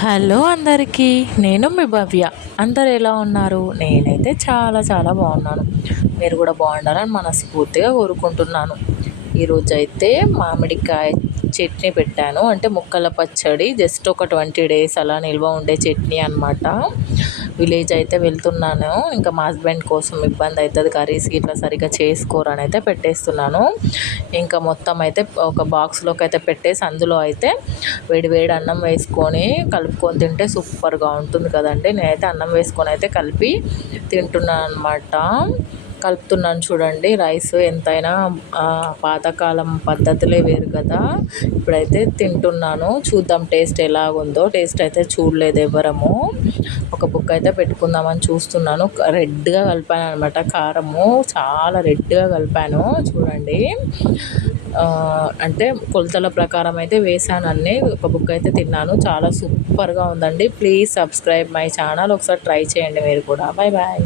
Hello అందరికీ, నేను మీ భవ్య. అందరు ఎలా ఉన్నారు? నేనైతే చాలా చాలా బాగున్నాను. మీరు కూడా బాగుండాలని మనస్ఫూర్తిగా కోరుకుంటున్నాను. ఈరోజు అయితే మామిడికాయ చట్నీ పెట్టాను. అంటే ముక్కల పచ్చడి, జస్ట్ ఒక 20 డేస్ అలా నిల్వ ఉండే చట్నీ అనమాట. విలేజ్ అయితే వెళ్తున్నాను. ఇంకా మా హస్బెండ్ కోసం ఇబ్బంది అవుతుంది, కర్రీస్ ఇట్లా సరిగ్గా చేసుకోరని అయితే పెట్టేస్తున్నాను. ఇంకా మొత్తం అయితే ఒక బాక్స్లోకి అయితే పెట్టేసి అందులో అయితే వేడి వేడి అన్నం వేసుకొని కలుపుకొని తింటే సూపర్గా ఉంటుంది కదండి. నేనైతే అన్నం వేసుకొని అయితే కలిపి తింటున్నాను అనమాట. కలుపుతున్నాను చూడండి. రైస్ ఎంతైనా పాతకాలం పద్ధతులే వేరు కదా. ఇప్పుడైతే తింటున్నాను. చూద్దాం టేస్ట్ ఎలాగుందో. టేస్ట్ అయితే చూడలేదు ఎవరము. ఒక బుక్ అయితే పెట్టుకుందామని చూస్తున్నాను. రెడ్గా కలిపాను అనమాట. కారము చాలా రెడ్గా కలిపాను చూడండి. అంటే కొలతల ప్రకారం అయితే వేసాను అన్నీ. ఒక బుక్ అయితే తిన్నాను. చాలా సూపర్గా ఉందండి. Please subscribe my channel. ఒకసారి ట్రై చేయండి మీరు కూడా. Bye bye.